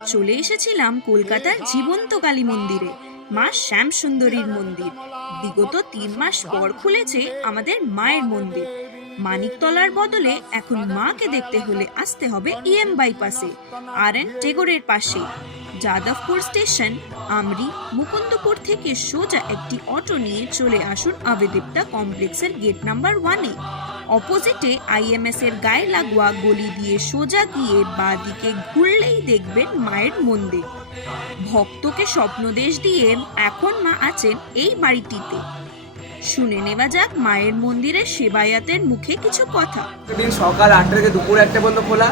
চলে এসেছিলাম কলকাতার জীবন্ত কালী মন্দিরে, মা শ্যামসুন্দরীর মন্দির। বিগত 3 মাস পর খুলেছে আমাদের মায়ের মন্দির। মানিকতলার বদলে এখন মাকে দেখতে হলে আসতে হবে ইএম বাইপাসে, আর.এন. টেগোরের পাশে। যাদবপুর স্টেশন, আমরি, মুকুন্দপুর থেকে সোজা একটি অটো নিয়ে চলে আসুন আবেদিপ্তা কমপ্লেক্সের গেট নাম্বার 1-এ। অপোজিটে আইএমএস এর গায়ে লাগোয়া গলি দিয়ে সোজা গিয়ে বাঁদিকে ঘুরলেই দেখবেন মায়ের মন্দির। ভক্তকে স্বপ্নদেশ দিয়ে এখন মা আছেন এই বাড়িটিতে। শুনে নেওয়া যাক মায়ের মন্দিরের সেবায়াতের মুখে কিছু কথা। দিন সকাল 8টা থেকে দুপুর 1টা পর্যন্ত খোলা,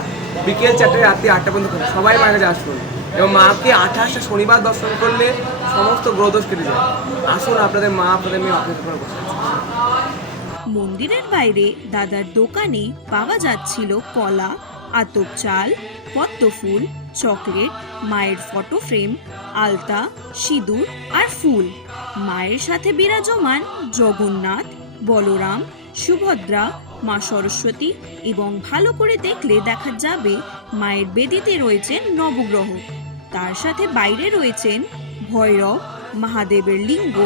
বিকেল 4টা থেকে রাত্রি 8টা পর্যন্ত খোলা। সবাই মায়ের কাছে আসুন এবং মাকে 28টা শনিবার দর্শন করলে সমস্ত গ্রহদোষ কেটে যায়। আসুন, আপনাদের মা আপনাদের মেয়ে অপেক্ষা করে বসে আছে। মন্দিরের বাইরে দাদার দোকানে পাওয়া যাচ্ছিল কলা, আতপ চাল, পদ্মফুল, চকলেট, মায়ের ফটো ফ্রেম, আলতা, সিঁদুর আর ফুল। মায়ের সাথে বিরাজমান জগন্নাথ, বলরাম, সুভদ্রা, মা সরস্বতী এবং ভালো করে দেখলে দেখা যাবে মায়ের বেদিতে রয়েছেন নবগ্রহ। তার সাথে বাইরে রয়েছেন ভৈরব, মহাদেবের লিঙ্গ,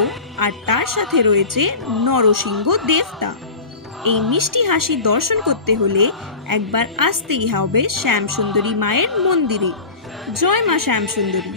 আর তার সাথে রয়েছে নরসিংহ দেবতা। এই মিষ্টি হাসি দর্শন করতে হলে একবার আসতেই হবে শ্যামসুন্দরী মায়ের মন্দিরে। জয় মা শ্যামসুন্দরী।